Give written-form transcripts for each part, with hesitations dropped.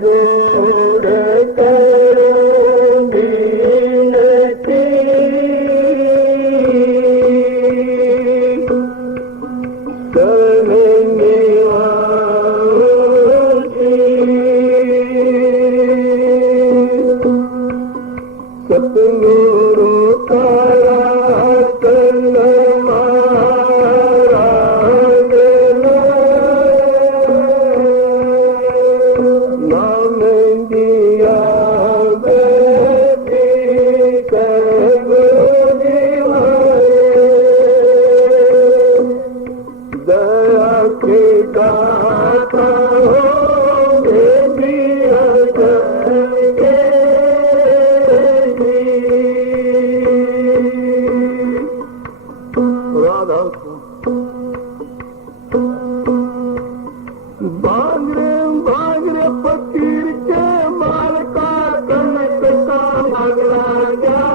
जोड़ करूं विनती, सतगुरु काया तन मारा गला, नाम दिया बेटी सतगुरु दिवाए, दया की गाथा हो दिया करके भागरे फकीर के माल का कनक का भागला गया,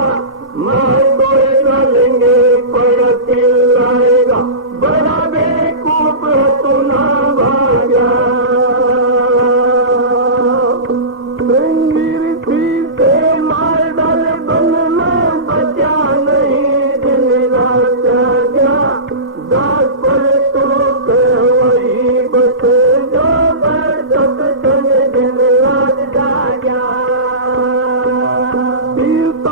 मार कोई डालेंगे पड़ चिल्लाएगा, बड़ा बेवकूफ तू ना भागा, सी से मार डाले बन में बचा नहीं दिन रात जागा, दास पर तो वही बचे जो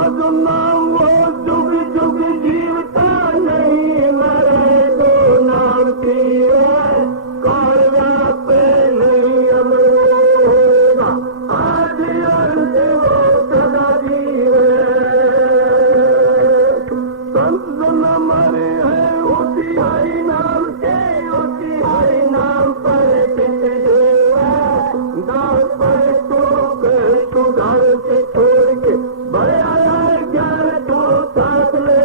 जो नाम वो जुग जुग जीवता नहीं, मरे तो नाम पिए कार्या पे नहीं अमर होगा, आज अंत वो सदा जीवे, संत जन मरे हैं उसी हरि नाम के, उसी हरि नाम पर चित देवा, दास पर तो सुधार से छोड़ के बड़ा साथ ले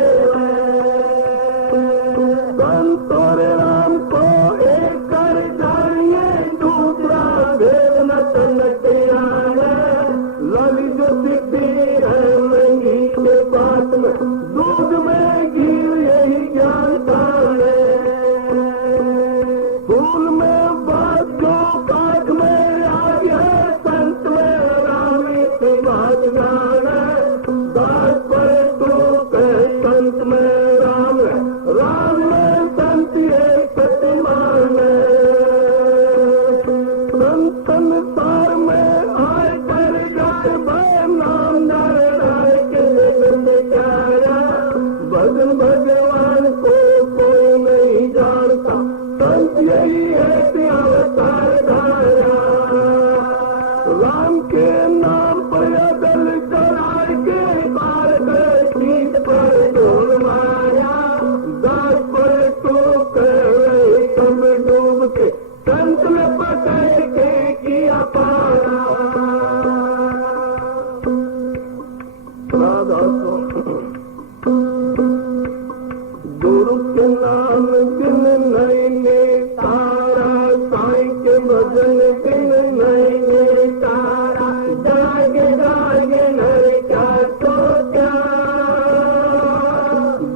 संतोरे राम को एक कर जाइए, दूसरा भेद न तनके आने, लली जो सिद्धि है महंगी के बात में, दूध में घी यही ज्ञान ताने, फूल में बात जो काट में आ गया, संत में राम की बात गाने, दास पर संत में राम है, राम में संत एक प्रतिमान है, संतन सार में आए कर जाए भय, नाम डाले राय के निकाया, भजन भगवान को कोई नहीं जानता, संत यही है कि अवतार धारा, राम के नाम पर दल चढ़ाए के पार कर सीत पर ढोल माया, दास पर तो कर तब डूब के संत में पकड़ के किया पारा, गुरु के नाम दिन नहीं तारा, साईं के भजन दिन नहीं तारा, जागे जागे नर का सोचा,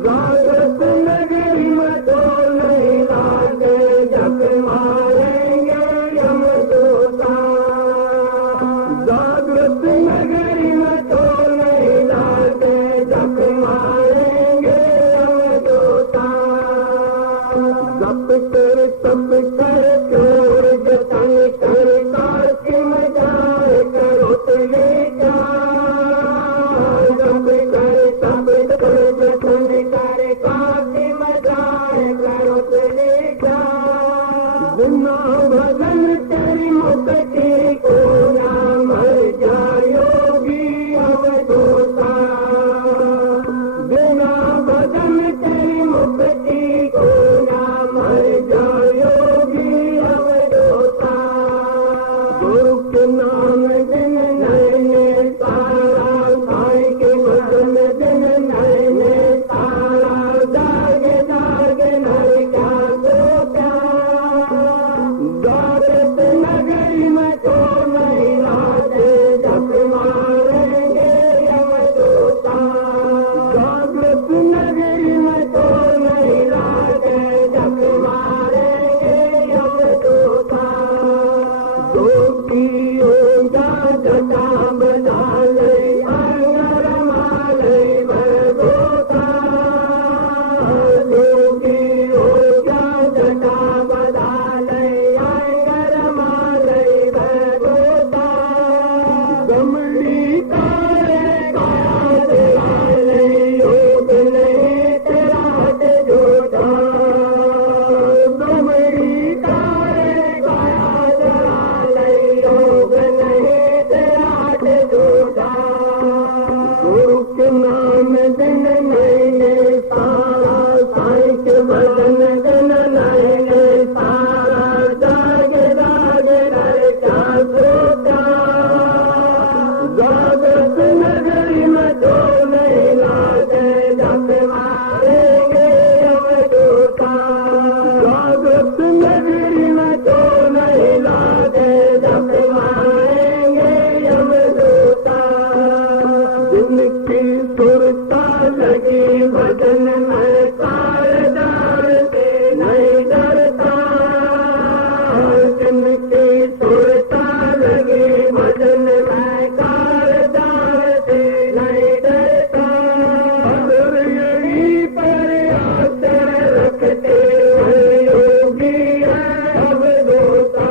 जागृत नगरी में तो नहीं लागे, जब मारेंगे यम दूता, जागृत नगरी में तो नहीं लागे, जब मारेंगे यम दूता, जब कर तब कर चोर जतन कर काशी में जाए करो तुझे क्या, जब कर तब कर जतन कर काशी में जाए करो तुझे क्या, बिना भजन तेरी मुक्ति को ना मर जायोगी अवधूता, बिना भजन तेरी मुक्ति को ना मर जायोगी अवधूता, गुरु के नाम दिन नैने तारा, साईं के भजन दिन नैने तारा, जागे जागे नर का सोचा, जागृत नगरी में तो नहीं लागे, जब मारेंगे यम दूता, जागृत नगरी में तो नहीं लागे, जब मारेंगे यम दूता, गोपियों का जटा बजा ले अंगर माले भगोता गोपियों का जटा बजा ले अंगर माले भगोता गमड़ी काले काले योग नहीं तेरा ते जोता गमड़ी काले काले योग नहीं तेरा ते जोता गुरु के नाम दिन नहीं सारा साईं के भजन दिन नहीं सारा जाग जाग डर क्या सोता जागृत नगरी में जो नहीं लागे जप मारेंगे हम दूता जागृत नगरी में जो नहीं लागे जप मारेंगे हम दूता जिनकी सुरता लगी भजन में कारदार से नहीं डरता जिनकी सुरता लगी भजन में कारदार से नहीं डरता अगर यही पर आसर रखते हैं योगी है अब दोता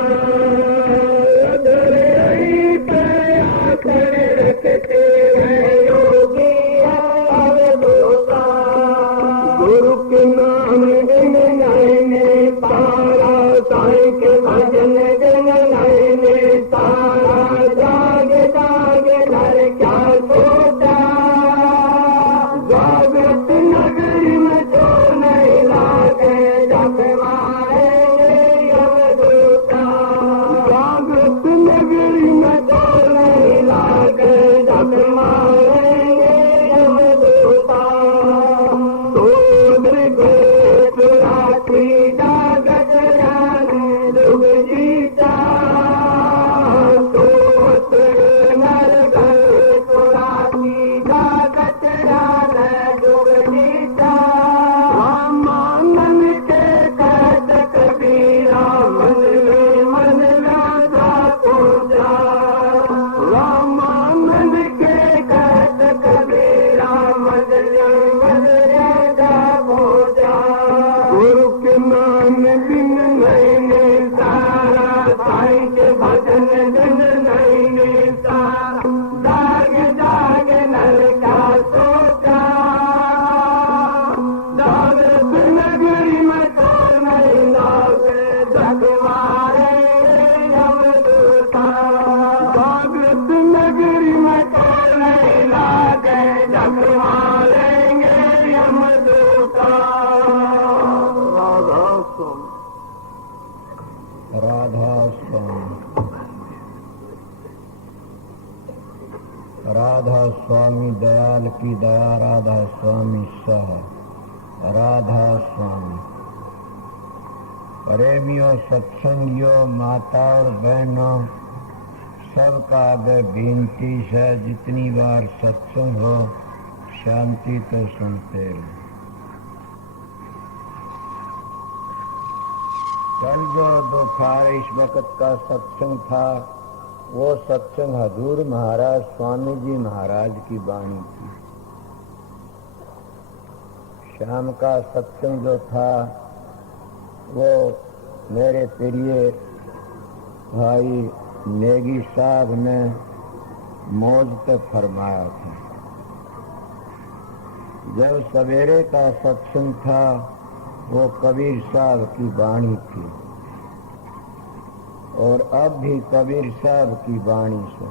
अगर यही पर आसर रखते हैं योगी है अब दोता गुरु के नाम दिन नैने तारा साईं के भजन दिन नैने तारा जाग जाग नर क्या सोता जागृत नगरी में जो नहीं लागे जप मारेंगे हम दूता जागृत नगरी में जो नहीं लागे जप मारेंगे हम दूता सोदर गोप रात्रि जागत ज्ञान दुग जीता सोत नर गोप रात्रि जागत ज्ञान दुग जीता रामानंद के कहत कबीरा मन राधा पूजा रामानंद के कहत कबीरा मन राधा पूजा गुरु के नाम दिन नहीं सारा साईं के भजन दिन नहीं सारा जाग जाग नर का सोचा जागृत नगरी में तो नहीं लागे जग मारे हम दूता जागृत नगरी में तो नहीं लागे जग मारेंगे हम दूता राधा स्वामी राधा स्वामी दयाल की दया राधा स्वामी सह राधा स्वामी प्रेमियों सत्संगियों माता और बहनों सबका आगे विनती है जितनी बार सत्संग हो शांति तो सुनते रहो। कल जो दोपहर इस वक्त का सत्संग था वो सत्संग हजूर महाराज स्वामी जी महाराज की वाणी थी। शाम का सत्संग जो था वो मेरे प्रिय भाई नेगी साहब ने मौज पे फरमाया था। जब सवेरे का सत्संग था वो कबीर साहब की वाणी थी और अब भी कबीर साहब की वाणी से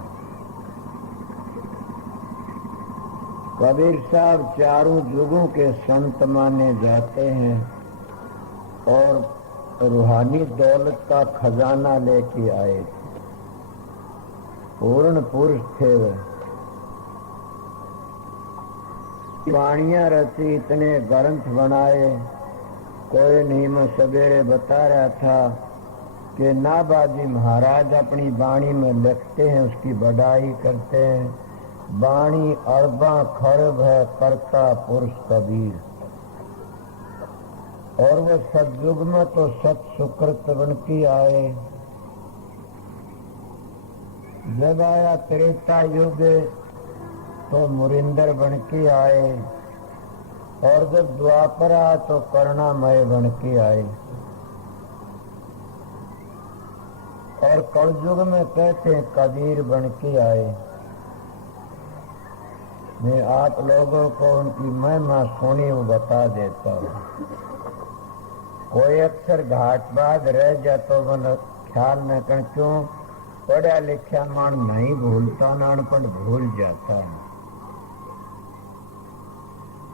कबीर साहब चारों युगों के संत माने जाते हैं और रूहानी दौलत का खजाना लेके आए थे। पूर्ण पुरुष थे वे। वाणियां रची, इतने ग्रंथ बनाए, कोई नहीं। मैं सवेरे बता रहा था कि नाबाजी महाराज अपनी वाणी में लिखते हैं, उसकी बढ़ाई करते हैं। वाणी अरबा खरब है, करता पुरुष कबीर। और वो सतयुग में तो सत सुकृत बन के आए, जब आया त्रेता युग तो मुरिंदर बन के आए, और जब द्वापर आया तो करुणामय बन के आए, और कलयुग में कहते हैं कबीर बन के आए। मैं आप लोगों को उनकी महिमा सुनी वो बता देता हूँ। कोई अक्सर घाट बाद रह जाता मन ख्याल न कर, क्यों पढ़ा लिखा मान नहीं भूलता, नानपन भूल जाता है।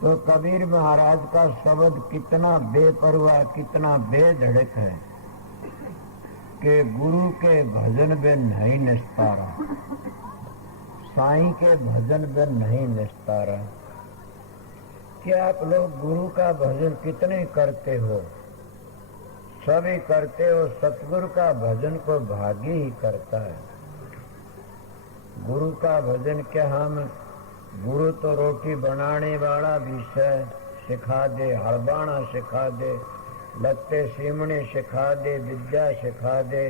तो कबीर महाराज का शब्द कितना बेपरवाह, कितना बेधड़क है कि गुरु के भजन में नहीं निस्तारा, साईं के भजन में नहीं निस्तारा। क्या आप लोग गुरु का भजन कितने करते हो? सभी करते हो। सतगुरु का भजन को भागी ही करता है। गुरु का भजन क्या हम, गुरु तो रोटी बनाने वाला विषय सिखा दे, हड़बाना सिखा दे, लत्ते सीमने सिखा दे, विद्या सिखा दे।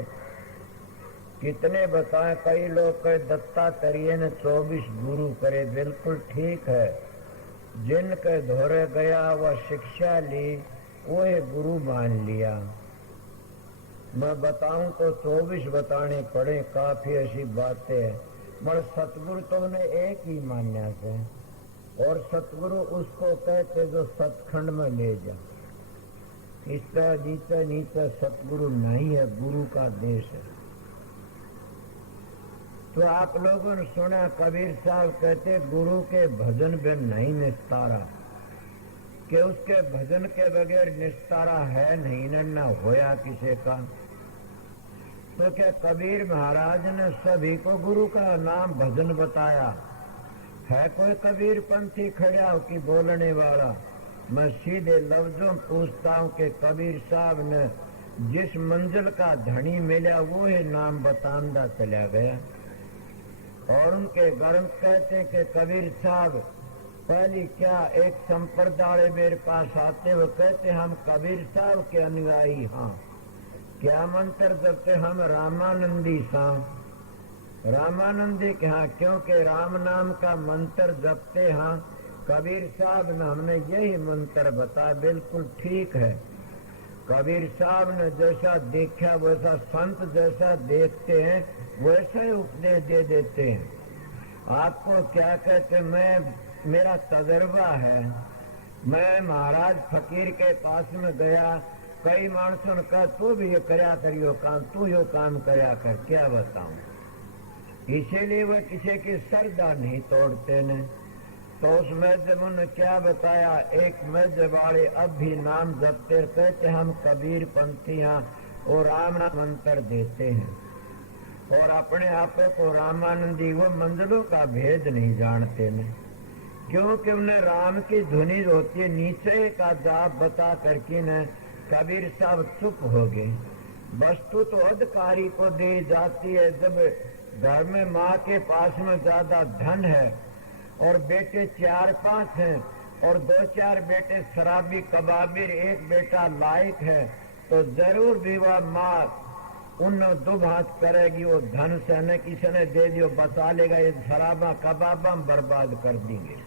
कितने बताएं, कई लोग कहे दत्तात्रेय ने 24 गुरु करे, बिल्कुल ठीक है। जिनके धोरे गया वह शिक्षा ली, वो गुरु मान लिया। मैं बताऊं तो 24 बताने पड़े, काफी ऐसी बातें हैं। मगर सतगुरु तो उन्हें एक ही मान्या से, और सतगुरु उसको कहते जो सतखंड में ले जा। इसका नीचे नीचे सतगुरु नहीं है, गुरु का देश है। तो आप लोगों ने सुना कबीर साहब कहते गुरु के भजन में नहीं निस्तारा, कि उसके भजन के बगैर निस्तारा है नहीं, न होया किसी का। तो क्या कबीर महाराज ने सभी को गुरु का नाम भजन बताया है? कोई कबीर पंथी खड़ा हो कि बोलने वाला? मैं सीधे लफ्जों पूछता हूँ कि कबीर साहब ने जिस मंजिल का धनी मिला वो ही नाम बतांदा चला गया। और उनके ग्रंथ कहते हैं कि कबीर साहब पहली क्या एक संप्रदाय मेरे पास आते हुए कहते हम कबीर साहब के अनुयायी। हाँ, क्या मंत्र जपते? हम रामानंदी साहब, रामानंदी के हाँ, क्योंकि राम नाम का मंत्र जपते। हाँ, कबीर साहब ने हमने यही मंत्र बताया, बिल्कुल ठीक है। कबीर साहब ने जैसा देखा वैसा, संत जैसा देखते हैं वैसा ही उपदेश दे देते हैं। आपको क्या कहते? मेरा तजर्बा है। मैं महाराज फकीर के पास में गया, कई मानसों ने कहा तू भी ये करया करियो काम, तू यो काम करया कर। क्या बताऊं? इसीलिए वह किसी की श्रद्धा नहीं तोड़ते ने। तो उस मस्जिद ने क्या बताया, एक मस्जिद वाले अब भी नाम जपते, कहते हम कबीर पंथियां और राम नाम मंत्र देते हैं, और अपने आप को रामानंदी, वो मंजिलों का भेद नहीं जानते ने। क्योंकि उन्हें राम की धुनी होती है, नीचे का जाप बता करके न कबीर साहब चुप हो गए। वस्तु तो अधिकारी को दी जाती है। जब घर में माँ के पास में ज्यादा धन है और बेटे 4-5 हैं और 2-4 बेटे शराबी कबाबीर, एक बेटा लायक है, तो जरूर भी वह माँ उन दुभात करेगी। वो धन से न किसी ने दे दियो बचा लेगा, ये शराबा कबाबा बर्बाद कर देंगे।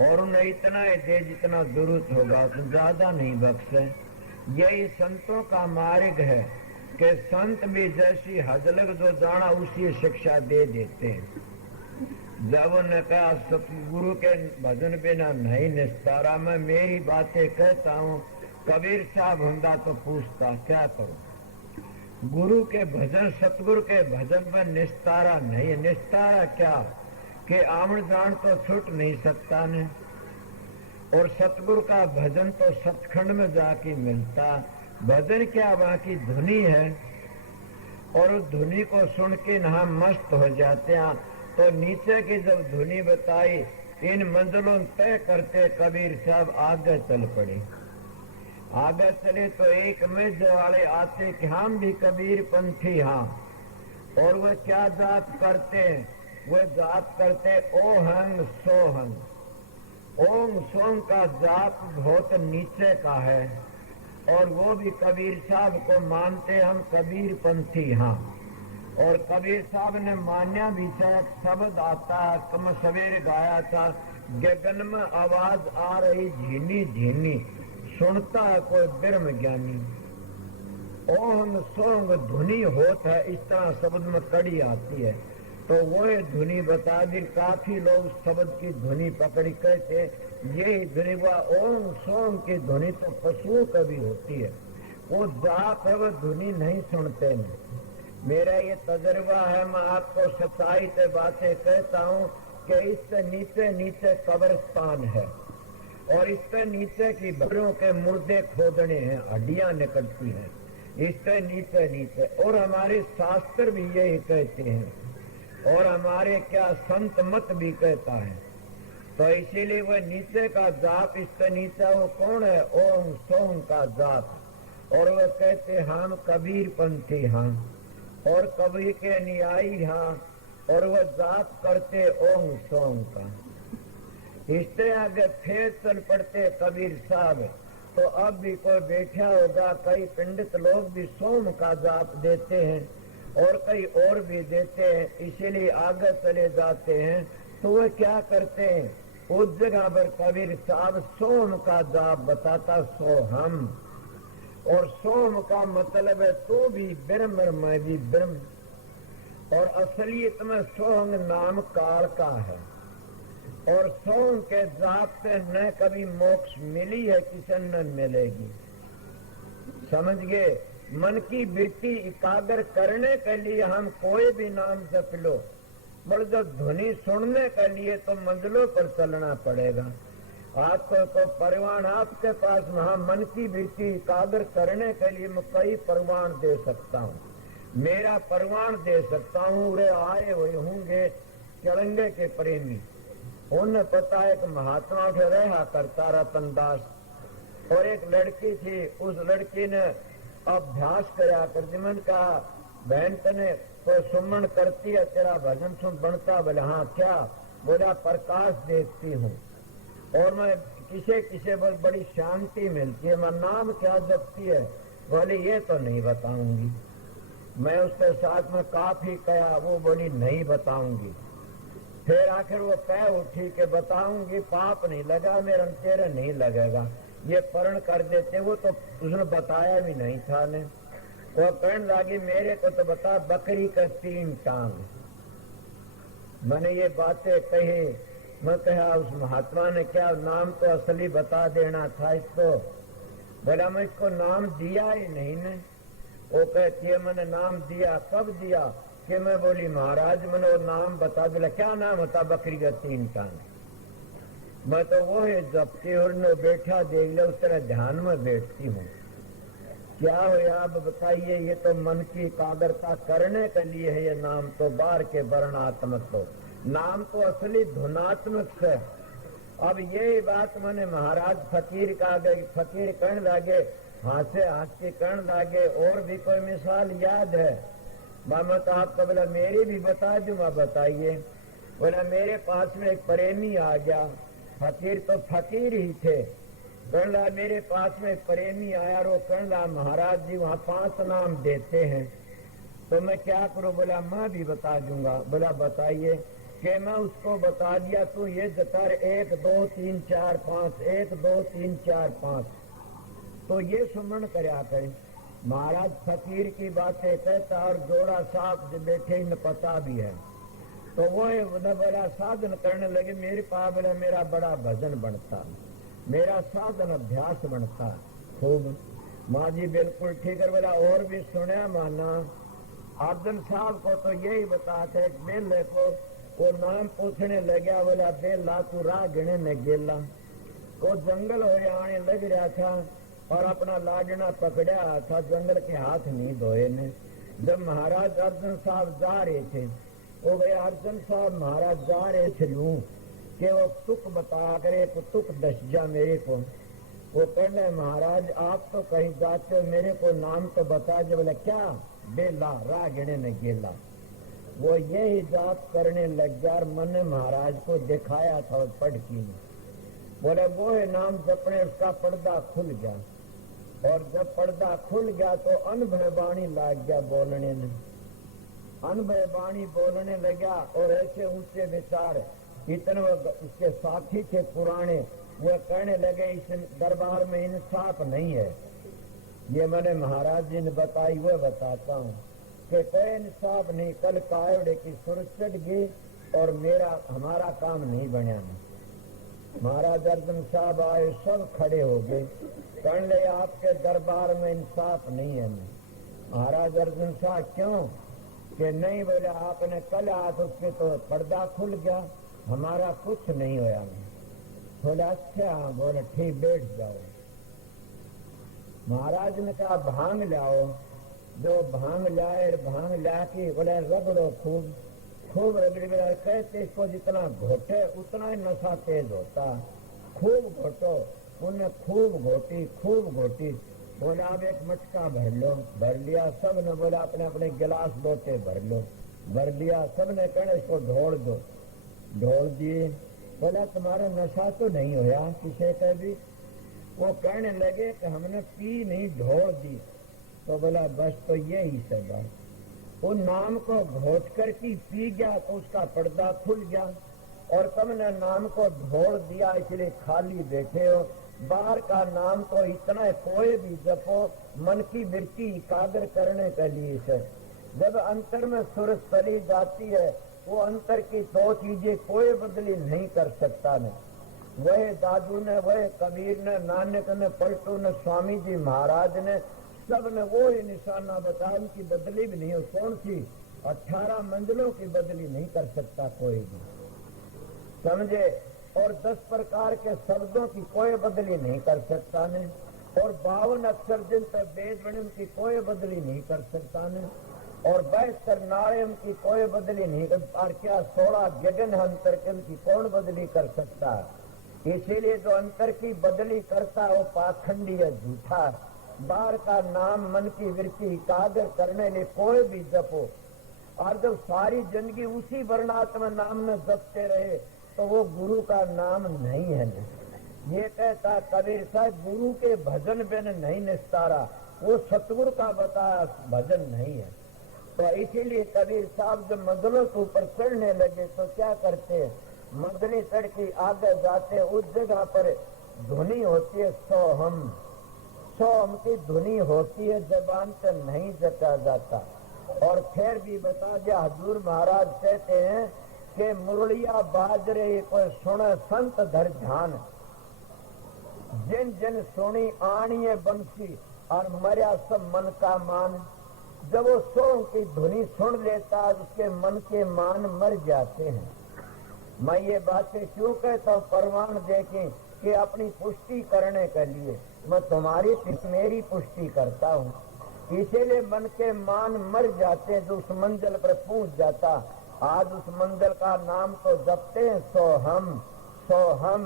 और उन्हें इतना ही दे जितना जरूरत होगा, तो ज्यादा नहीं बख्शे। यही संतों का मार्ग है कि संत भी जैसी हजलग जो जाना उसी शिक्षा दे देते हैं। जब उन्होंने कहा सतगुरु के भजन बिना नहीं निस्तारा, मैं मेरी बातें कहता हूँ, कबीर साहब हुंदा तो पूछता क्या करूं? गुरु के भजन, सतगुरु के भजन में निस्तारा नहीं। निस्तारा क्या कि आमण जान तो छूट नहीं सकता ने, और सतगुरु का भजन तो सचखंड में जाके मिलता। भजन क्या, वहाँ की धुनी है, और उस धुनी को सुन के हम मस्त हो जाते हैं। तो नीचे की जब धुनी बताई, इन मंजिलों तय करते कबीर साहब आगे चल पड़े। आगे चले तो एक मस्जिद वाले आते कि हम भी कबीर पंथी। हाँ, और वह क्या जाप करते? वह जाप करते ओहंग सोहंग। ओम सोम का जाप बहुत नीचे का है, और वो भी कबीर साहब को मानते हम कबीर पंथी। हाँ, और कबीर साहब ने मान्या भी था, एक शब्द आता है, कम सवेरे गाया था, गगन में आवाज आ रही झीनी झीनी, सुनता है कोई ब्रह्म ज्ञानी। ओम सोंग धुनी होत है, इस तरह शब्द में कड़ी आती है, तो वो धुनी बता दी। काफी लोग शब्द की धुनी पकड़ी कहते यही धुनी हुआ। ओम सोंग की धुनी तो पशुओं का भी होती है, वो जाप है, वो धुनी नहीं सुनते हैं। मेरा ये तजर्बा है, मैं आपको सच्चाई से बातें कहता हूँ कि इससे नीचे नीचे कब्रिस्तान है और इससे नीचे की बकरियों के मुर्दे खोदने हैं, हड्डियां निकलती हैं इससे नीचे नीचे। और हमारे शास्त्र भी यही कहते हैं और हमारे क्या संत मत भी कहता है। तो इसीलिए वह नीचे का जाप, इससे नीचे वो कौन है? ओम सोम का जाप। और वह कहते हम कबीर पंथी हाँ और कबीर के अनुयायी हाँ, और वह जाप करते ओम सोम का। इससे आगे फिर चल पड़ते कबीर साहब। तो अब भी कोई बैठा होगा, कई पंडित लोग भी सोम का जाप देते हैं और कई और भी देते हैं, इसीलिए आगे चले जाते हैं। तो वह क्या करते हैं, उस जगह पर कबीर साहब सोम का जाप बताता, सोहम। और सोम का मतलब है तो भी ब्रह्म, मैं भी ब्रह्म। और असलियत में सोहंग नाम काल का है। और सोम के जाप से न कभी मोक्ष मिली है, किसी न मिलेगी। समझ गए? मन की वृत्ति एकाग्र करने के लिए हम कोई भी नाम जप लो, पर जब ध्वनि सुनने के लिए तो मंजिलों पर चलना पड़ेगा। आपको तो परवान आपके पास, वहां मन की वृत्ति एकाग्र करने के लिए मैं कई परवान दे सकता हूँ। मेरा परवान दे सकता हूँ। उरे आए हुए होंगे चरंगे के प्रेमी, उन्हें पता है कि महात्मा उठे रहा करता रतन दास, और एक लड़की थी, उस लड़की ने अभ्यास करा कर दिमन कहा, बहन तने तो सुमन करती है, तेरा भजन सुन बनता? बोले हाँ। क्या? बोला प्रकाश देखती हूँ और मैं किसे किसे बड़ी शांति मिलती है। मैं नाम क्या जपती है? बोले ये तो नहीं बताऊंगी। मैं उसके साथ में काफी कहा, वो बोली नहीं बताऊंगी। फिर आखिर वो कह उठी कि बताऊंगी, पाप नहीं लगा मेरा, तेरा नहीं लगेगा, ये परण कर देते। वो तो उसने बताया भी नहीं था ने। वो कहने लगी मेरे को तो बता, बकरी का 3 टांग। मैंने ये बातें कही, मैं कहा उस महात्मा ने क्या नाम तो असली बता देना था इसको। बोला मैं इसको नाम दिया ही नहीं ने। वो कहती है मैंने नाम दिया। कब दिया? कि मैं बोली महाराज मैंने वो नाम बता दिया। क्या नाम होता? बकरी का 3 टांग। मैं तो वो है जबकि उन्होंने बैठा देख लिया, उस तरह ध्यान में बैठती हूँ। क्या हो आप बताइए, ये तो मन की एकाग्रता करने के लिए है ये नाम, तो बाहर के वर्णात्मक तो नाम तो असली धुनात्मक है। अब यही बात मैंने महाराज फकीर का गए, फकीर कहने लगे, हाथे हाथे कहने लगे और भी कोई मिसाल याद है? मैं तो आपको बोला मेरी भी बता दूंगा, बताइए। बोला मेरे पास में एक प्रेमी आ गया, फकीर तो फकीर ही थे। कहना मेरे पास में प्रेमी आया, रो कहना महाराज जी वहाँ 5 नाम देते हैं, तो मैं क्या करूँ? बोला मैं भी बता दूंगा। बोला बताइए। कि मैं उसको बता दिया, तू ये जतर 1 2 3 4 5, 1 2 3 4 5, तो ये सुमन करया करे। महाराज फकीर की बातें कहता और जोड़ा साहब जो बैठे न पता भी है। तो वो बड़ा साधन करने लगे। मेरे पास बोला मेरा बड़ा भजन बनता, मेरा साधन अभ्यास बनता खूब। माँ जी बिल्कुल ठीक है। बोला और भी सुने माना? अर्जन साहब को तो यही बताते, बेले को वो नाम पूछने लगा। बोला बेला तू राह गिने में गेला। वो जंगल हो आने लग रहा था और अपना लाडना पकड़ा था, जंगल के हाथ नहीं धोए ने। जब महाराज अर्जन साहब जा रहे थे, वो गए अर्जन साहब महाराज जा रहे थे लू कि वो तुक बता करे, तो तुक दस जा मेरे को। वो कहने महाराज आप तो कहीं जाते हो, मेरे को नाम तो बता दे। बोला क्या? बेला राह गिने में गेला। वो यही जाप करने लग गया और मैंने महाराज को दिखाया था और पढ़ की। बोले वो है नाम जपने, उसका पर्दा खुल गया। और जब पर्दा खुल गया तो अनुभव वाणी लाग गया बोलने में। अनभय वाणी बोलने लगा और ऐसे ऊंचे विचार इतने उसके साथी थे पुराने, वो कहने लगे इस दरबार में इंसाफ नहीं है। ये मैंने महाराज जी ने बताई, वो बताता हूँ कि कोई इंसाफ नहीं। कल कावड़े की सुर चढ़ गई और हमारा काम नहीं बना। महाराज अर्जुन साहब आए, सब खड़े हो गए, कहने लगे आपके दरबार में इंसाफ नहीं है। महाराज अर्जुन साहब क्यों? कि नहीं, बोले आपने कल हाथ उसके तो पर्दा खुल गया, हमारा कुछ नहीं होया। बोले अच्छा, बोले ठीक, बैठ जाओ। महाराज ने कहा भांग लाओ। जो भांग लाए, भांग ला के बोले रगड़ो, खूब खूब रगड़ी। कहते इसको जितना घोटे उतना ही नशा तेज होता, खूब घोटो। उन्हें खूब घोटी, खूब घोटी। बोला अब एक मटका भर लो, भर लिया। सब ने बोला अपने अपने गिलास लोटे भर लो, भर लिया। सब ने कहना इसको ढोल दो, ढोल दिए। बोला तुम्हारा नशा तो नहीं होया किसी का भी? वो कहने लगे कि हमने पी नहीं, ढोल दी। तो बोला बस तो ये ही सब है। वो नाम को घोट कर की पी गया तो उसका पर्दा खुल गया, और तुमने नाम को ढोल दिया इसलिए खाली बैठे हो। बाहर का नाम तो इतना कोई भी जपो, मन की वृत्ति एकाग्र करने के लिए है। जब अंतर में सूरज चली जाती है, वो अंतर की दो चीजें कोई बदली नहीं कर सकता। ने वह दादू ने, वह कबीर ने, नानक ने, पलटू ने, स्वामी जी महाराज ने, सब ने वो ही निशाना बताया। उनकी बदली भी नहीं हो। कौन सी? 18 मंजिलों की बदली नहीं कर सकता कोई भी, समझे। और 10 प्रकार के शब्दों की कोई बदली नहीं कर सकता ने। और 52 अक्षर जिन पर वेद बने उनकी कोई बदली नहीं कर सकता ने। और 72 नारे उनकी कोई बदली नहीं कर। और क्या 16 गगन अंतर के उनकी कौन बदली कर सकता है? इसीलिए जो अंतर की बदली करता है वो पाखंडी है, झूठा। बाहर का नाम मन की वृत्ति एकाग्र करने लिए कोई भी जपो, और जब सारी जिंदगी उसी वर्णात्म नाम में जपते रहे तो वो गुरु का नाम नहीं है। ये कहता कबीर साहब, गुरु के भजन बिन नहीं निस्तारा, वो सतगुरु का बताया भजन नहीं है। तो इसीलिए कबीर साहब जब मंजिलों के ऊपर चढ़ने लगे तो क्या करते? मंजिली चढ़ के आगे जाते, उस जगह पर धुनी होती है सोहम। सोहम की धुनी होती है, जबान से नहीं जता जाता। और फिर भी बता दिया, हजूर महाराज कहते हैं कि मुरलिया बाज रही कोई सुने संत धर ध्यान, जिन जिन सुनी आनिए बंसी और मर्या सब मन का मान। जब वो सोम की धुनी सुन लेता है उसके मन के मान मर जाते हैं। मैं ये बातें क्यों कहता हूँ? प्रमाण देखें कि अपनी पुष्टि करने के लिए मैं तुम्हारी मेरी पुष्टि करता हूँ। इसीलिए मन के मान मर जाते हैं जो उस मंजिल पर पहुंच जाता। आज उस मंजिल का नाम तो जपते हैं सोहम सोहम,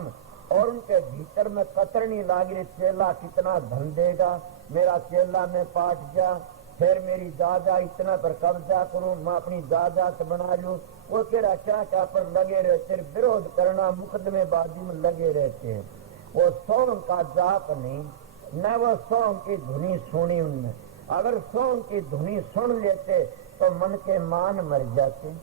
और उनके भीतर में कतरनी लाग रही, चेला कितना धन देगा, मेरा चेला में पाट गया, फिर मेरी दादा इतना पर कब्जा करूं, मैं अपनी दादा बना लूं। वो तेरा क्या क्या पर लगे रहते, विरोध करना, मुकदमेबाजी में लगे रहते हैं। वो सोम का जाप नहीं, न वो सोम की धुनी सुनी उनने। अगर सोम की धुनी सुन लेते तो मन के मान मर जाते।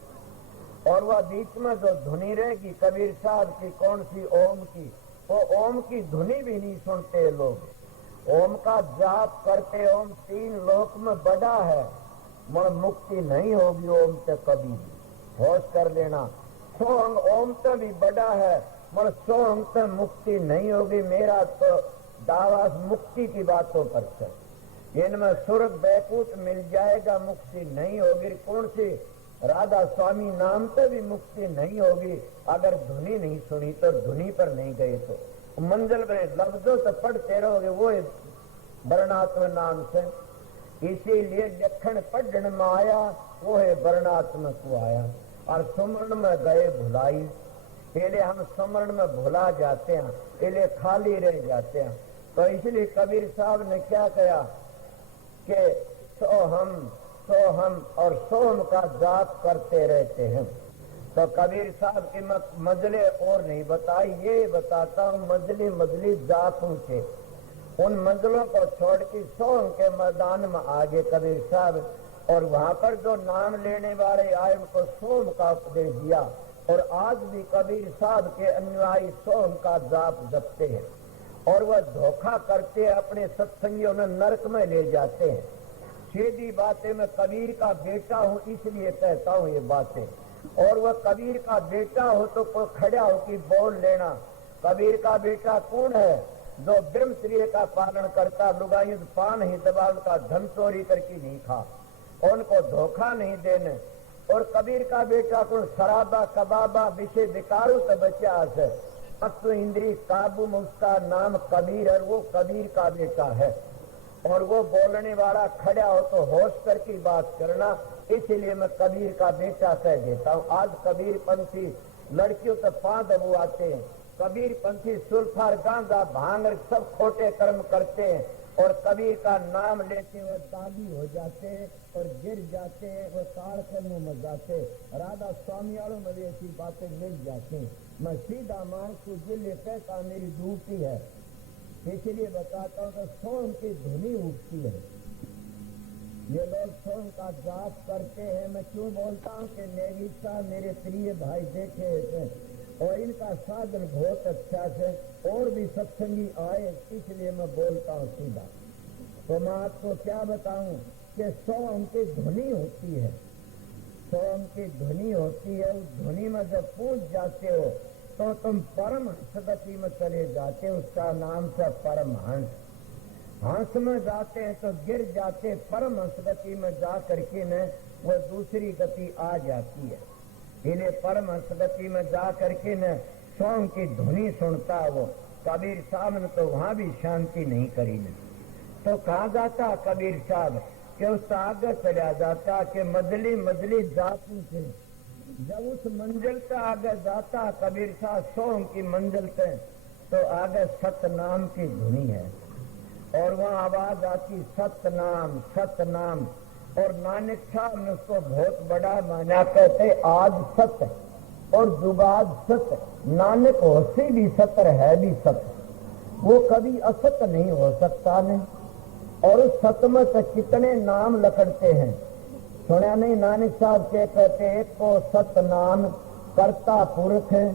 और वह बीच में जो धुनी रहेगी कबीर साहब की, कौन सी? ओम की। वो ओम की धुनी भी नहीं सुनते लोग। ओम का जाप करते, ओम 3 लोक में बड़ा है, मगर मुक्ति नहीं होगी ओम से कभी भी, होश कर लेना। सोहम ओम से भी बड़ा है, मगर सोहम से मुक्ति नहीं होगी। मेरा तो दावा मुक्ति की बातों पर है। इनमें स्वर्ग बैकुंठ मिल जाएगा, मुक्ति नहीं होगी। कौन सी? राधा स्वामी नाम से भी मुक्ति नहीं होगी अगर धुनी नहीं सुनी तो, धुनी पर नहीं गए तो। मंजिल में लफ्जों से पढ़ते रहोगे वो वर्णात्म नाम से। इसीलिए लखन पढ़न में आया वो है वर्णात्म को आया, और सुमरण में गए भुलाई। पहले हम सुमरण में भुला जाते हैं, पहले खाली रह जाते हैं। तो इसलिए कबीर साहब ने क्या कहा कि सोहम सोहम और सोम का जाप करते रहते हैं। तो कबीर साहब की मजले और नहीं बताई, ये बताता हूँ मजली मजली जापों के। उन मंजिलों को छोड़ के सोम के मैदान में आगे कबीर साहब और वहां पर जो नाम लेने वाले आए उनको सोम का उपदेश दिया। और आज भी कबीर साहब के अनुयायी सोम का जाप जपते हैं और वह धोखा करते अपने सत्संगियों ने नरक में ले जाते हैं। सीधी बातें मैं कबीर का बेटा हूँ इसलिए कहता हूँ ये बातें। और वह कबीर का बेटा हो तो कोई खड़ा हो कि बोल लेना। कबीर का बेटा कौन है? जो ब्रह्मचर्य का पालन करता, लुगाई पान ही दबा, उनका धन चोरी करके नहीं खा, उनको धोखा नहीं देने। और कबीर का बेटा कौन? शराबा कबाबा विषय विकारू तो बचा है, अस्तु इंद्री काबू में उसका नाम कबीर है, वो कबीर का बेटा है। और वो बोलने वाला खड़ा हो तो होश करके बात करना, इसलिए मैं कबीर का बेटा कह देता हूँ। आज कबीर पंथी लड़कियों से 5 अबू आते हैं, कबीर पंथी सुल्फार गांजा भांग सब खोटे कर्म करते हैं और कबीर का नाम लेते हुए तागी हो जाते हैं और गिर जाते हैं, वो ताड़ के मुंह में जाते। राधा स्वामी वालों में ऐसी बातें मिल जाती। मैं सीधा मानसू जिले कहता मेरी ड्यूटी है, इसलिए बताता हूँ कि सोम की धुनी उठती है। ये लोग सोम का जाप करते हैं। मैं क्यों बोलता हूँ कि नेगीसा मेरे प्रिय भाई देखे और इनका साधन बहुत अच्छा है, और भी सत्संगी आए, इसलिए मैं बोलता हूँ सीधा। तो मैं आपको क्या बताऊं कि सोम की ध्वनि होती है, सोम की ध्वनि होती है। उस ध्वनि में जब पूछ जाते हो तो तुम परमहंस गति में चले जाते हो। उसका नाम से परमहंस। हंस में जाते हैं तो गिर जाते, परमहंस गति में जा करके न वो दूसरी गति आ जाती है। इन्हें परमहंस गति में जा करके न सोम की ध्वनि सुनता वो। कबीर साहब ने तो वहां भी शांति नहीं करी न, तो कहा जाता कबीर साहब कि उससे आगे चला जाता कि मजली मजली जाती से। जब उस मंजिल से आगे जाता कबीर साहब सोम की मंजिल से, तो आगे सतनाम की धुनी है और वहाँ आवाज आती सतनाम सतनाम। और नानक साहब ने उसको बहुत बड़ा माना, कहते आज सत्य और जुगाद सत्य। नानक होशी भी सत्य है भी सत्य, वो कभी असत्य नहीं हो सकता नहीं। और उस सत्य में से कितने नाम लकड़ते हैं, सुना नहीं? नानक साहब के कहते एक को सतनाम कर्ता पुरुष है।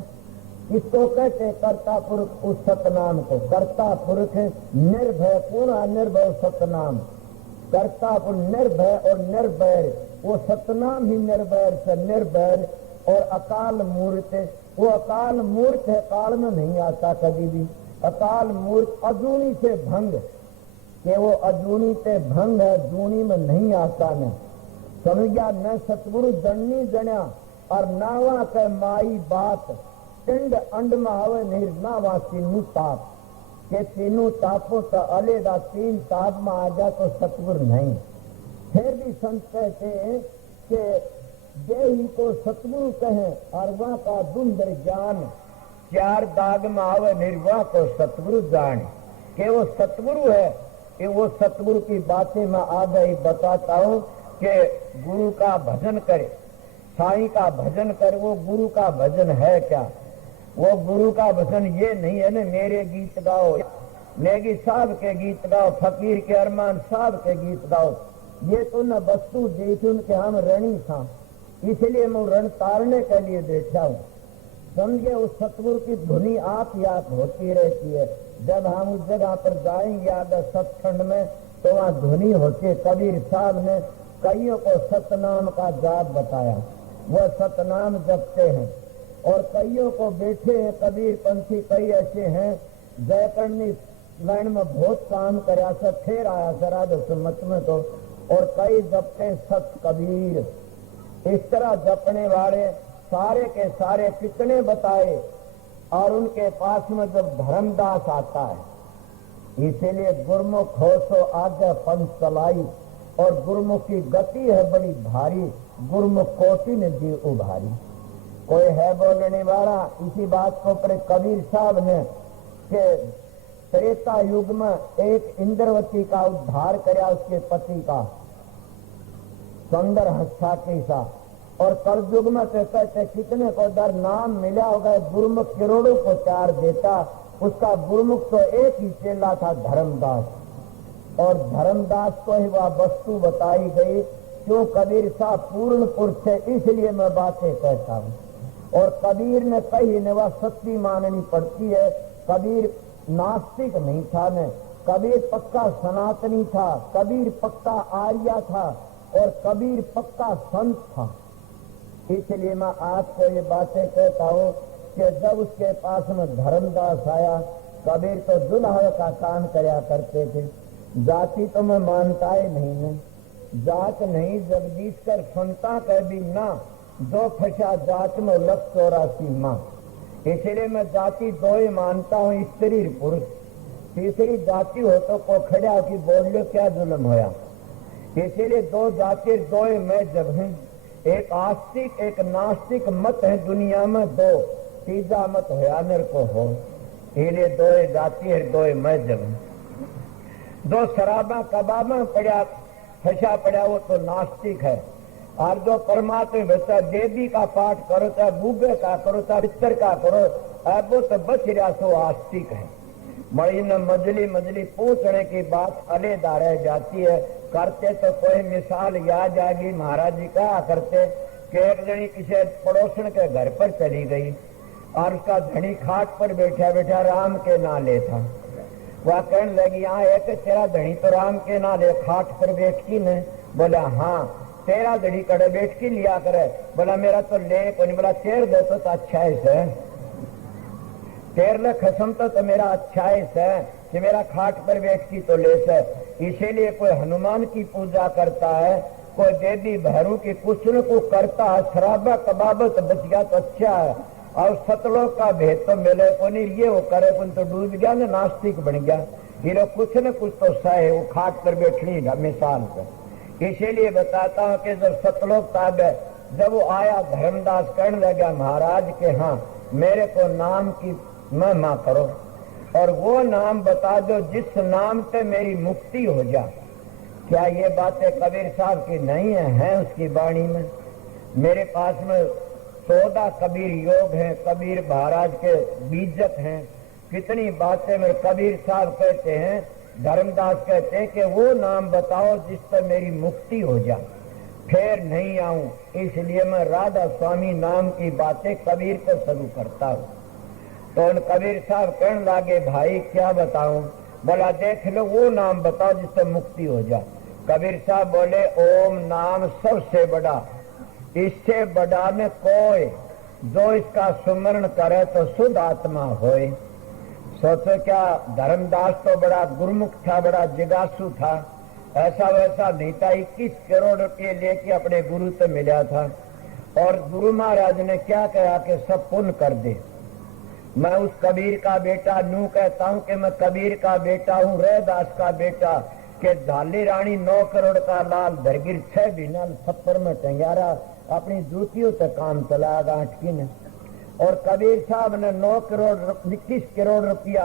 इसको कहते कर्ता पुरुष, उस सतनाम को कर्ता पुरुष है। निर्भय पूर्ण निर्भय सतनाम, कर्ता निर्भय और निर्भय, वो सतनाम ही निर्भय से निर्भय। और अकाल मूर्त, वो अकाल मूर्त है, काल में नहीं आता कभी भी। अकाल मूर्त अजूनी से भंग, कि वो अजूनी से भंग है, जूनी में नहीं आता न। समझ गया? न सतगुरु जन्नी जण्या और नावा के माई बात, पिंड अंड में आवे नहीं नावा तीनू ताप, के तीनों तापों का अलेदा 3 ताप में आ जा तो सतगुरु नहीं। फिर भी संत कहते हैं कि देही को सतगुरु कहें और वहाँ का दुंदर ज्ञान, 4 दाग में आवे निर्वाह को सतगुरु जान। कि वो सतगुरु है, कि वो सतगुरु की बातें मैं आ गई बताता हूँ कि गुरु का भजन करे, साईं का भजन करे। वो गुरु का भजन है क्या? वो गुरु का भजन ये नहीं है ना मेरे गीत गाओ, नेगी साहब के गीत गाओ, फकीर के अरमान साहब के गीत गाओ। ये तो न वस्तु देखी उनके हम ऋणी था, इसलिए मैं ऋण तारने के लिए बैठा हूँ। समझे? उस सतगुरु की धुनी आप ही आप होती रहती है। जब हम उस जगह पर जाएंगे आगे सत्संग में, तो वहाँ धुनी होती है। कबीर साहब ने कईयों को सतनाम का जाप बताया, वह सतनाम जपते हैं। और कईयों को बैठे हैं कबीर पंथी, कई ऐसे हैं जयकर्णी लाइन में बहुत काम कराया सब, फिर आया सराध सुमत में तो। और कई जपते सत कबीर। इस तरह जपने वाले सारे के सारे कितने बताए। और उनके पास में जब धर्मदास आता है, इसीलिए गुरमुख हो सो आगे पंथ चलाई। और गुरमुख की गति है बड़ी भारी, गुरमुख कोटि ने दी उभारी। कोई है बोलने वाला इसी बात को पर कबीर साहब ने के त्रेता युग में एक इंद्रवती का उद्धार कराया, उसके पति का सुंदर हस्ता के साथ। और कलयुग में तो कहते कितने को दर नाम मिला होगा, गुरुमुख करोड़ों को 4 देता। उसका गुरुमुख तो एक ही चेला था धर्मदास, और धर्मदास को ही वह वस्तु बताई गई क्यों कबीर साहब पूर्ण पुरुष है, इसलिए मैं बातें कहता हूँ। और कबीर ने कही ने वह सच्ची माननी पड़ती है। कबीर नास्तिक नहीं था न, कबीर पक्का सनातनी था, कबीर पक्का आर्या था और कबीर पक्का संत था। इसलिए मैं आपको ये बातें कहता हूँ कि जब उसके पास में धर्मदास आया, कबीर तो दुल्हा का काम करया करते थे। जाति तो मैं मानता ही नहीं न, जात नहीं जगदीश कर सुनता कह भी ना, दो फसा जात में 184 माँ। इसलिए मैं जाति दो ही मानता हूँ, स्त्री पुरुष। तीसरी जाति हो तो को खड़ा की बोल लो क्या जुल्म होया। इसीलिए दो जाति दो ही मैं जब हूँ, एक आस्तिक एक नास्तिक मत है दुनिया में, दो तीजा मत होया मेरे को हो। इसलिए दो ही जाति है दो ही मैं जब हूँ। दो शराबा कबाबा पड़ा फंसा पड़ा वो तो नास्तिक है, और जो परमात्मा बच्चा देवी का पाठ करो चाहे गुगे का करो चाहे पितर का करो, अब वो तो बच रहा सो आस्तिक है। मड़ी न मजली मजली पूछने की बात अलेदा रह जाती है। करते तो कोई मिसाल याद आ गई, महाराज जी कहा करते कि एक जनी किसी पड़ोसन के घर पर चली गई और उसका धनी खाट पर बैठा बैठा राम के नाले था। वह कहने लगी यहाँ एक तेरा धनी तो राम के नाले खाट पर बैठ की न। बोला हाँ, तेरा धनी कड़े बैठ की लिया करे। बोला मेरा तो ले को नहीं। बोला तेर दे तो अच्छा है, तेर ले खसम तो मेरा अच्छा है कि मेरा खाट पर बैठ की तो ले से। इसीलिए कोई हनुमान की पूजा करता है, कोई देवी भैरू की कुछ न कुछ करता है। शराबा कबाबा तो बच गया तो अच्छा है, और सतलोक का भेद तो मिले को नहीं, ये वो करे कौन तो डूब गया ना, नास्तिक बन गया। ये लोग कुछ न कुछ तो सहे, वो खाट पर बैठनी मिसाल पर। इसीलिए बताता हूँ कि जब सतलोक ताब है, जब वो आया धर्मदास कहने लगा महाराज के हाँ मेरे को नाम की महिमा करो और वो नाम बता दो जिस नाम से मेरी मुक्ति हो जा। क्या ये बातें कबीर साहब की नहीं है उसकी वाणी में? मेरे पास में 14 कबीर योग हैं, कबीर महाराज के बीजक हैं। कितनी बातें मेरे कबीर साहब कहते हैं, धर्मदास कहते हैं कि वो नाम बताओ जिससे मेरी मुक्ति हो जा, फिर नहीं आऊं। इसलिए मैं राधा स्वामी नाम की बातें कबीर को शुरू करता हूँ। तो उन कबीर साहब कहने लगे भाई क्या बताऊं? बोला देख लो वो नाम बताओ जिससे मुक्ति हो जाए। कबीर साहब बोले ओम नाम सबसे बड़ा, इससे बड़ा न कोई, जो इसका सुमरण करे तो शुद्ध आत्मा होए। सोचो क्या धर्मदास तो बड़ा गुरुमुख था, बड़ा जिज्ञासु था, ऐसा वैसा नहीं था। 21 करोड़ रुपये लेके अपने गुरु से मिला था और गुरु महाराज ने क्या कहा कि सब पुण्य कर दे। मैं उस कबीर का बेटा नू कहता हूँ कि मैं कबीर का बेटा हूँ, रैदास का बेटा के धाली रानी 9 करोड़ का लाल धरगिर 6 बिना छप्पर में टंगारा अपनी जूतियों से काम चला गांठ की ने। और कबीर साहब ने 9 करोड़ 21 करोड़ रुपया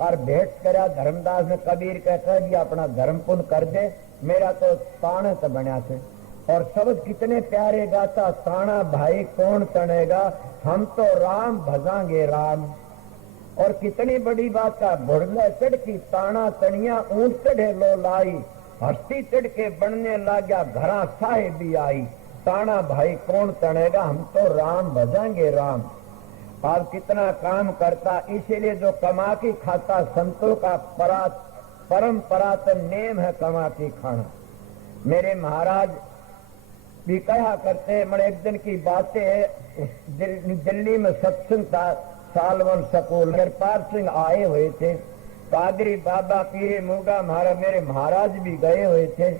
और भेंट करा। धर्मदास ने कबीर कह दिया अपना धर्म पुण्य कर दे, मेरा तो ताने से बना से। और शब्द कितने प्यारे गाता, ताना भाई कौन तनेगा, हम तो राम भजांगे राम। और कितनी बड़ी बात का बुढ़ले चढ़ की ताना तनिया ऊंट चढ़े लो लाई, हस्ती चढ़ के बनने लगा घरा साहे भी आई। ताना भाई कौन तनेगा, हम तो राम भजांगे राम। आप कितना काम करता, इसीलिए जो कमा के खाता संतों का परंपरा नेम है कमा के खाना। मेरे महाराज भी कहा करते, मैं एक दिन की बातें है, दिल्ली में सत्संग था, सालवन स्कूल हरपाल सिंह आए हुए थे, कादरी बाबा पीरे मुगा मेरे महाराज भी गए हुए थे।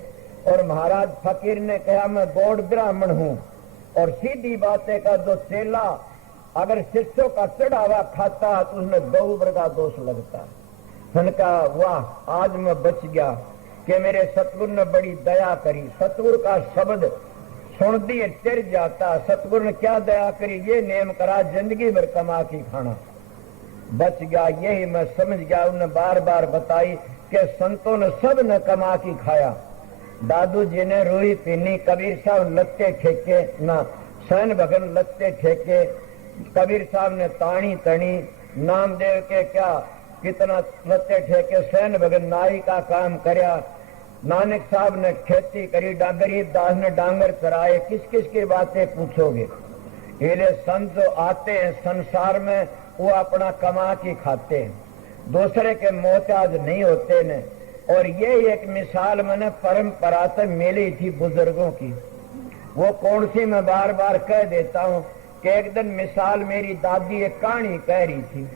और महाराज फकीर ने कहा मैं गौड़ ब्राह्मण हूँ और सीधी बातें का जो चेला अगर शिष्यों का चढ़ावा खाता तो उसमें गौबर का दोष लगता। उनका वाह आज मैं बच गया कि मेरे सतगुरु ने बड़ी दया करी। सतगुरु का शब्द सुन दिए चिर जाता, सतगुरु ने क्या दया करी, ये नेम करा जिंदगी भर कमा की खाना। बच गया, यही मैं समझ गया। उन्होंने बार बार बताई कि संतों ने सब ने कमा की खाया। दादू जी ने रूही पीनी, कबीर साहब लत्ते ठेके ना, सैन भगन लत्ते ठेके, कबीर साहब ने ताणी तणी, नामदेव के क्या कितना लत्ते ठेके, सैन भगन नाई का काम करया। नानक साहब ने खेती करी, गरीब दास ने डांगर चराए, किस किस की बातें पूछोगे। ये संत जो आते हैं संसार में वो अपना कमा के खाते हैं, दूसरे के मोहताज नहीं होते ने। और ये एक मिसाल मैंने परंपरा से मिली थी बुजुर्गों की, वो कौन सी मैं बार बार कह देता हूँ कि एक दिन मिसाल मेरी दादी एक कहानी कह रही थी,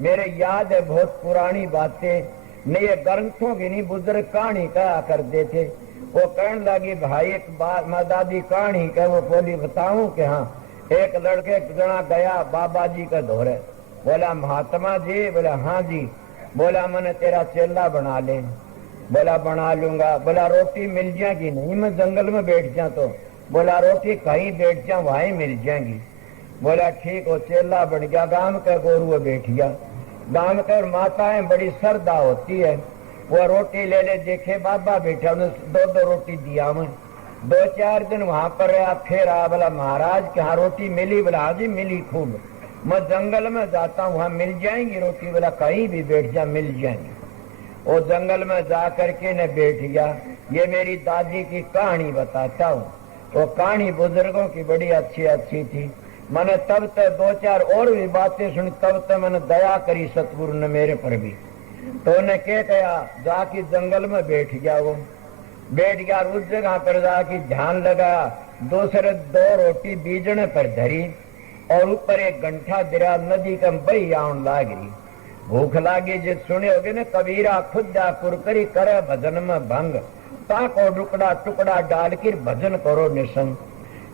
मेरे याद है बहुत पुरानी बातें, नहीं ये ग्रंथों की नहीं, बुजुर्ग कहानी कहा करते थे। वो कहने लगी भाई एक बात मैं दादी कहानी कह, वो बोली बताऊं कि हाँ। एक लड़के जना गया बाबा जी का दौरे, बोला महात्मा जी, बोला हाँ जी, बोला मैंने तेरा चेला बना ले, बोला बना लूंगा। बोला रोटी मिल जाएगी नहीं, मैं जंगल में बैठ जा तो, बोला रोटी कहीं बैठ जा वहीं मिल जाएगी। बोला ठीक हो, चेला बन गया, गांव के गोरू बैठ गया। गांव के माताएं बड़ी श्रद्धा होती है, वो रोटी ले ले, देखे बाबा बैठा, उन्हें दो दो रोटी दिया। मैं 2-4 दिन वहां पर रहा, फिर आ बोला महाराज के यहाँ रोटी मिली? बोला हाँ जी मिली खूब, मैं जंगल में जाता हूँ वहां मिल जाएंगी रोटी? बोला कहीं भी बैठ जा मिल जाएंगी। वो जंगल में जा करके न बैठ गया। ये मेरी दादी की कहानी बताता हूँ, वो कहानी बुजुर्गों की बड़ी अच्छी अच्छी थी। मैंने तब तक 2-4 और भी बातें सुनी, तब तक मैंने दया करी सतगुरु ने मेरे पर भी। तो उन्हें क्या कहा, जाके जंगल में बैठ गया। वो बैठ गया, उस जगह पर जाके ध्यान लगाया, दूसरे 2 रोटी बीजने पर धरी और ऊपर एक गंठा दिरा, नदी का बही आउन लाग रही। भूख लागी जो सुने होगे न, कबीरा खुदा कुरकरी करे भजन में भंग, ताको टुकड़ा टुकड़ा डाल कर भजन करो निसंग।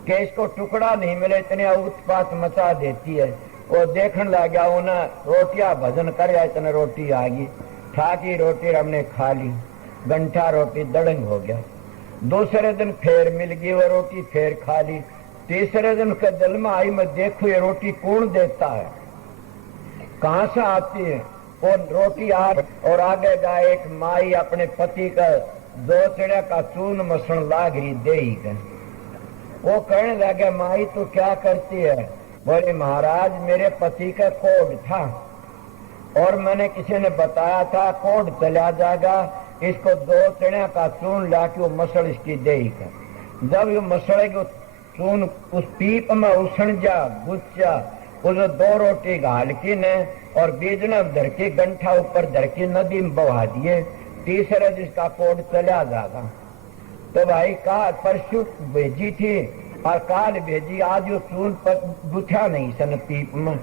कि इसको टुकड़ा नहीं मिले इतने उत्पात मचा देती है। वो देखने लग गया, उन्हें रोटियां भजन कर, इतने रोटी आ गई, ठाकी रोटी हमने खा ली, गंठा रोटी दड़ंग हो गया। दूसरे दिन फिर मिल गई वो रोटी, फिर खा ली। तीसरे दिन के दिल में आई, मैं देखू ये रोटी कौन देता है, कहां से आती है। वो रोटी आ, और आगे गए एक माई अपने पति का 2 चिड़िया का चून मसन लाग रही दे ही गए। वो कहने लगे माई तू क्या करती है? बोले महाराज मेरे पति का कोड था और मैंने किसी ने बताया था कोड चला जाएगा, इसको 2 चिड़िया का चून लाके वो मसल इसकी दे ही कर। जब ये मसड़ेगी चून उस पीप में उछन जा घुस जा, उस 2 रोटी घाल की ने और बीजने धर के गंठा ऊपर धर के नदी में बहा दिए। तीसरे जिसका कोड चला जाएगा। तो भाई काल परसों भेजी थी और काल भेजी, आज वो चून पर गुथा नहीं सन पीप में,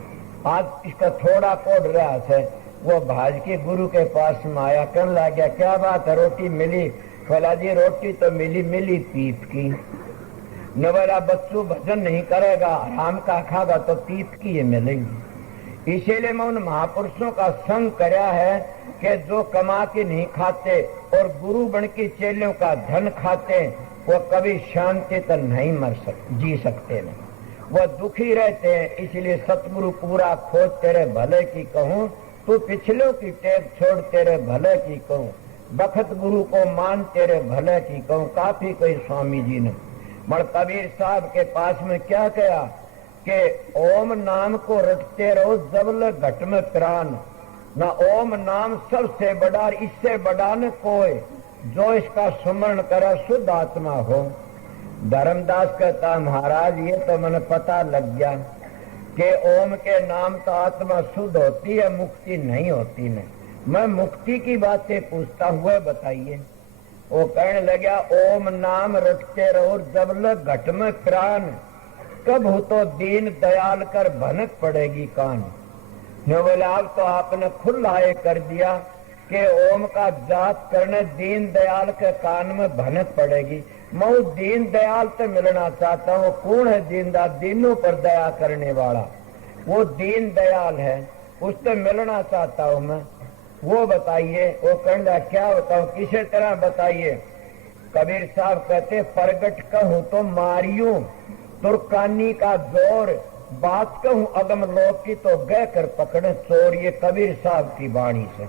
आज इसका थोड़ा कोड रहा है। वो भाज के गुरु के पास में आया, कहने लग गया क्या बात है रोटी मिली? बोला जी रोटी तो मिली पीप की। न बोला बच्चों भजन नहीं करेगा, आराम का खागा तो पीप की ये मिलेगी। इसीलिए मैं उन महापुरुषों का संग कराया है कि जो कमा के नहीं खाते और गुरु बन के चेलों का धन खाते, वो कभी शांति तक नहीं जी सकते नहीं, वो दुखी रहते हैं। इसलिए सतगुरु पूरा खोज तेरे भले की कहूँ, तू पिछलों की टेक छोड़ तेरे भले की कहूँ, बखत गुरु को मान तेरे भले की कहूँ। काफी कोई स्वामी जी ने मर कबीर साहब के पास में क्या कहा कि ओम नाम को रटते रहो जबल घट में प्राण, ना ओम नाम सबसे बड़ा, इससे बड़ा न कोई, जो इसका सुमरण करे शुद्ध आत्मा हो। धर्मदास कहता महाराज ये तो मैंने पता लग गया कि ओम के नाम तो आत्मा शुद्ध होती है, मुक्ति नहीं होती नहीं। मैं मुक्ति की बातें पूछता हुआ बताइए। वो कहने लगा ओम नाम रटते रहो जबल घट में प्राण, कब हो तो दीन दयाल कर भनक पड़ेगी कान। बोला अब तो आपने खुला ये कर दिया कि ओम का जाप करने दीन दयाल के कान में भनक पड़ेगी। मैं दीन दयाल से मिलना चाहता हूँ। कौन है दीन दयाल? दीनों पर दया करने वाला, वो दीन दयाल है, उससे मिलना चाहता हूँ मैं। वो बताइए। वो कहना क्या बताऊं, किसी तरह बताइए। कबीर साहब कहते प्रगट कहूं तो मारियूं, तुर्कानी का जोर, बात कहूं अगम लोक की तो गए कर पकड़े चोर। ये कबीर साहब की वाणी से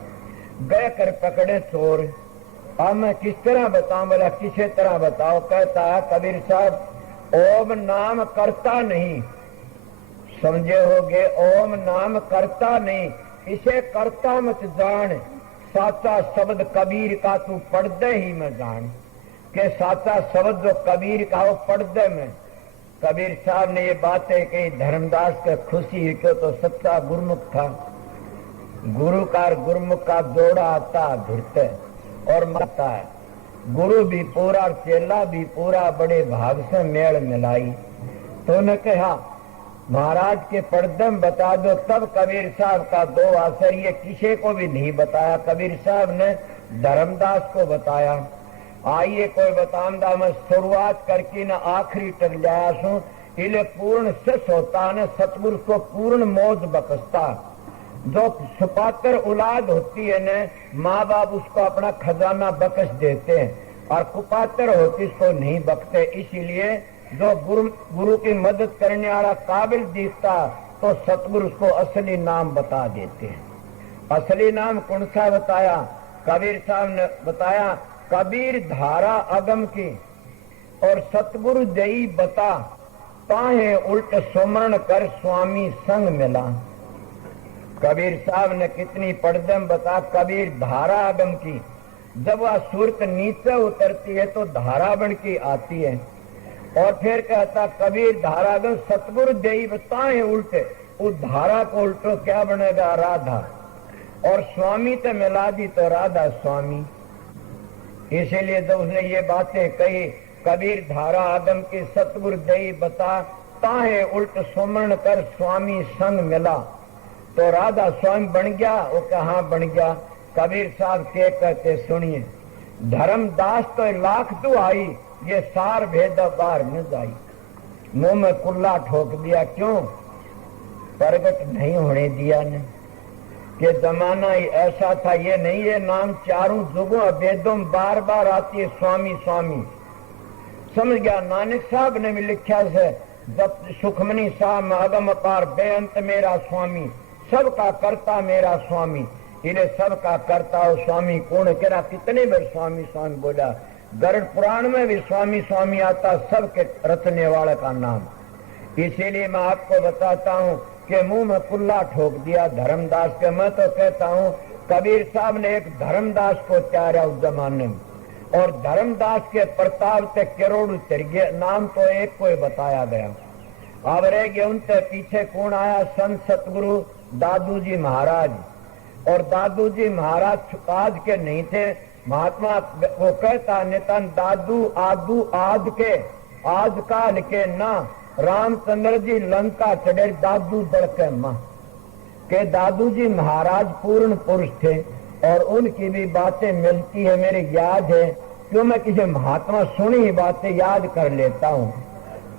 गए कर पकड़े चोर। अब मैं किस तरह बताऊं? बोला किसी तरह बताओ। कहता है कबीर साहब ओम नाम करता नहीं, समझे होगे, ओम नाम करता नहीं, इसे करता मत जान, साचा शब्द कबीर का तू पढ़ दे ही मैं जान, के साचा शब्द जो कबीर का वो पढ़ दे में। कबीर साहब ने ये बातें कही, धर्मदास के खुशी क्यों तो सच्चा गुरुमुख था। गुरुकार गुरुमुख का जोड़ा आता भिड़ते और मरता है। गुरु भी पूरा, चेला भी पूरा, बड़े भाग से मेल मिलाई। तो ने कहा महाराज के पर्दे में बता दो। तब कबीर साहब का दो असर, ये किसी को भी नहीं बताया। कबीर साहब ने धर्मदास को बताया। आइए कोई बतामदा मैं शुरुआत करके न आखिरी तक लाया सू। इले पूर्ण सिस होता न सतगुरु को पूर्ण मौज बकसता। जो सुपात्र औलाद होती है न, माँ बाप उसको अपना खजाना बख्श देते हैं, और कुपात्र होती इसको नहीं बकते। इसीलिए जो गुरु की मदद करने वाला काबिल दिखता तो सतगुरु उसको असली नाम बता देते हैं। असली नाम कौन सा बताया? कबीर साहब ने बताया, कबीर धारा अगम की और सतगुरु दई बता, ताहे उल्ट सुमरण कर स्वामी संग मिला। कबीर साहब ने कितनी पर्दे में बता, कबीर धारा अगम की। जब वह सूरत नीचे उतरती है तो धारा बन के आती है। और फिर कहता कबीर धारा अगम सतगुरु देई बताए उल्टे, उस धारा को उल्टो क्या बनेगा? राधा। और स्वामी तो मिला दी तो राधा स्वामी। इसीलिए जब उसने ये बातें कही, कबीर धारा आदम की सतगुरु दई बता, ताहे उल्ट सुमरण कर स्वामी संग मिला, तो राधा स्वामी बन गया। वो कहाँ बन गया? कबीर साहब के कहते सुनिए, धर्मदास तो लाख दुआई, ये सार भेद बार न जाई। मुंह में कुल्ला ठोक दिया। क्यों? प्रगट नहीं होने दिया ने, कि जमाना ही ऐसा था। ये नहीं, ये नाम चारों जुगों वेदों में बार बार आती है, स्वामी स्वामी। समझ गया? नानक साहब ने भी लिखा है, जब सुखमनी साहब अगम अपार बेअंत मेरा स्वामी, सबका करता मेरा स्वामी। इन्हें सबका करता हो स्वामी कौन? कह कितने बार स्वामी स्वामी बोला। गरुड़ पुराण में भी स्वामी स्वामी आता, सबके रचने वाले का नाम। इसीलिए मैं आपको बताता हूँ कि मुंह में कुल्ला ठोक दिया धर्मदास के। मैं तो कहता हूँ कबीर साहब ने एक धर्मदास को त्यारा उस जमाने में, और धर्मदास के प्रताप से करोड़ चढ़ नाम तो एक को बताया गया। अब रह गए उनसे पीछे कौन आया? संत सतगुरु दादू जी महाराज। और दादू जी महाराज आज के नहीं थे। महात्मा वो कहता नितन दादू आदू आद के, आज काल के ना, रामचंद्र जी लंका चढ़े दादू दड़के मां। के दादू जी महाराज पूर्ण पुरुष थे, और उनकी भी बातें मिलती है, मेरे याद है। क्यों मैं किसी महात्मा सुनी बातें याद कर लेता हूँ।